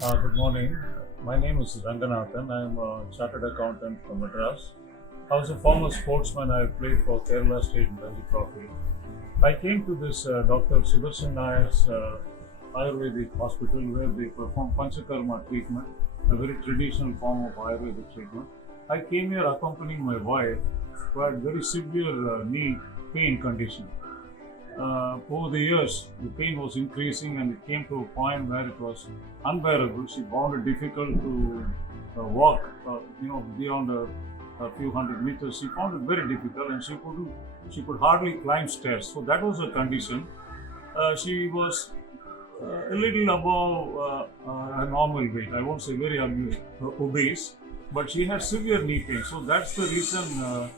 Good morning. My name is Ranganathan. I am a chartered accountant from Madras. I was a former sportsman. I played for Kerala State in Ranji Trophy. I came to this Dr. Sudarshan Nayar's Ayurvedic hospital where they perform Panchakarma treatment, a very traditional form of Ayurvedic treatment. I came here accompanying my wife who had very severe knee pain condition. Over the years, the pain was increasing and it came to a point where it was unbearable. She found it difficult to walk, beyond a few hundred meters. She found it very difficult and she could hardly climb stairs. So that was her condition. She was a little above a normal weight. I won't say very obese, but she had severe knee pain. So that's the reason,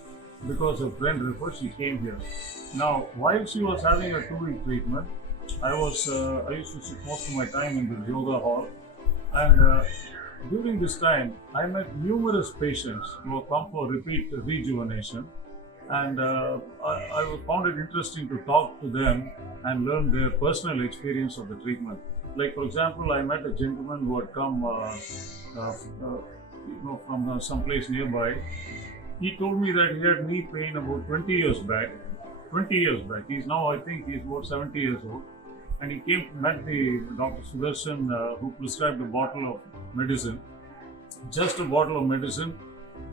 because a friend referred, she came here. Now, while she was having a 2 week treatment, I used to sit most of my time in the yoga hall, and during this time, I met numerous patients who have come for repeat rejuvenation, and I found it interesting to talk to them and learn their personal experience of the treatment. Like, for example, I met a gentleman who had come from some place nearby. He told me that he had knee pain about 20 years back. 20 years back. He's now, I think, he's about 70 years old. And he came, met the Dr. Sudarshan, who prescribed a bottle of medicine. Just a bottle of medicine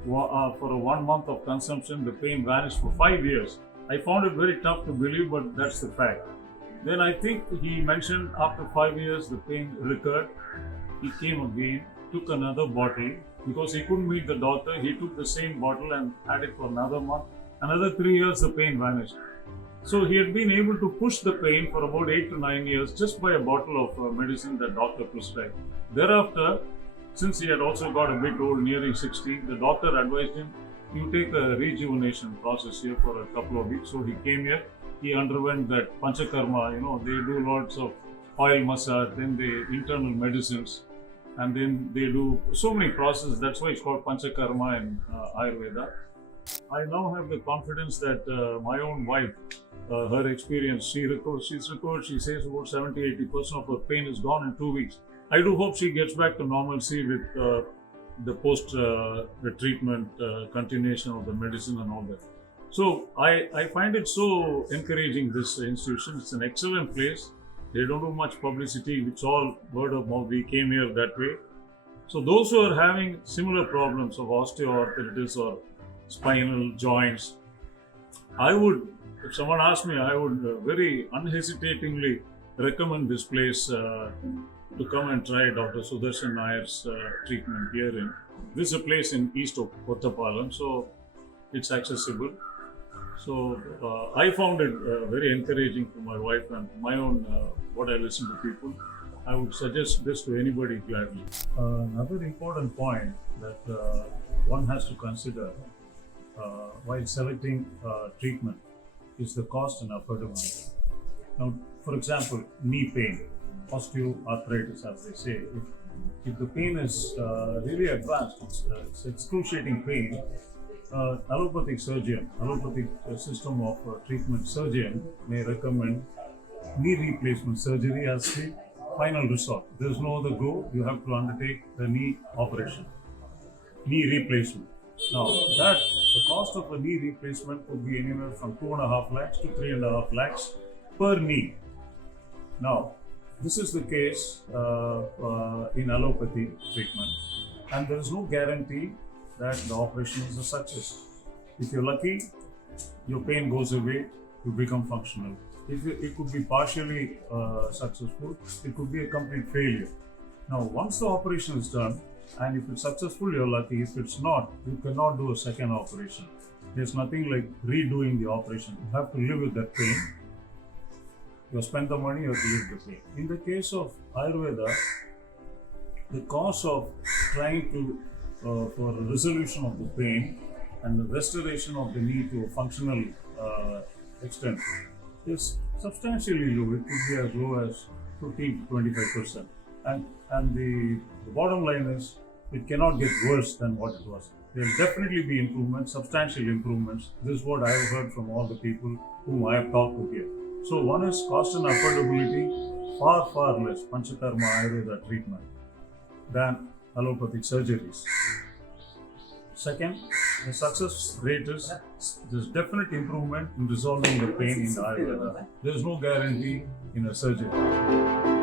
for a 1 month of consumption. The pain vanished for 5 years. I found it very tough to believe, but that's the fact. Then I think he mentioned after 5 years the pain recurred. He came again, took another bottle. Because he couldn't meet the doctor, he took the same bottle and had it for another month. Another 3 years, the pain vanished. So he had been able to push the pain for about 8 to 9 years just by a bottle of medicine that doctor prescribed. Thereafter, since he had also got a bit old, nearing 60, the doctor advised him, you take a rejuvenation process here for a couple of weeks. So he came here, he underwent that Panchakarma, they do lots of oil massage, then the internal medicines, and then they do so many processes. That's why it's called Panchakarma in Ayurveda. I now have the confidence that my own wife, her experience, she's recovered, she says about 70-80% of her pain is gone in 2 weeks. I do hope she gets back to normalcy with the post the treatment continuation of the medicine and all that. So I find it so encouraging, this institution. It's an excellent place. They don't do much publicity. It's all word of mouth. We came here that way. So those who are having similar problems of osteoarthritis or spinal joints, if someone asked me, I would very unhesitatingly recommend this place to come and try Dr. Sudarshan Nayar's treatment here. This is a place in east of Kottapalam, so it's accessible. So I found it very encouraging for my wife and my own, what I listen to people. I would suggest this to anybody gladly. Another important point that one has to consider while selecting treatment is the cost and affordability. Now, for example, knee pain, osteoarthritis, as they say. If the pain is really advanced, it's excruciating pain, allopathic system of treatment surgeon may recommend knee replacement surgery as the final resort. There's no other go. You have to undertake the knee operation, knee replacement. Now, the cost of a knee replacement could be anywhere from 2.5 lakhs to 3.5 lakhs per knee. Now, this is the case in allopathy treatment, and there is no guarantee that the operation is a success. If you're lucky, your pain goes away, you become functional. It could be partially successful, it could be a complete failure. Now, once the operation is done, and if it's successful, you're lucky. If it's not, you cannot do a second operation. There's nothing like redoing the operation. You have to live with that pain. You spend the money, you have to live with the pain. In the case of Ayurveda, the cost of trying to for a resolution of the pain and the restoration of the knee to a functional extent is substantially low. It could be as low as 15 to 25%. And the bottom line is, it cannot get worse than what it was. There will definitely be improvements, substantial improvements. This is what I have heard from all the people whom I have talked to here. So one is cost and affordability, far less Panchakarma Ayurveda treatment. than allopathic surgeries. Second, the success rate is there's definite improvement in resolving the pain in Ayurveda. There is no guarantee in a surgery.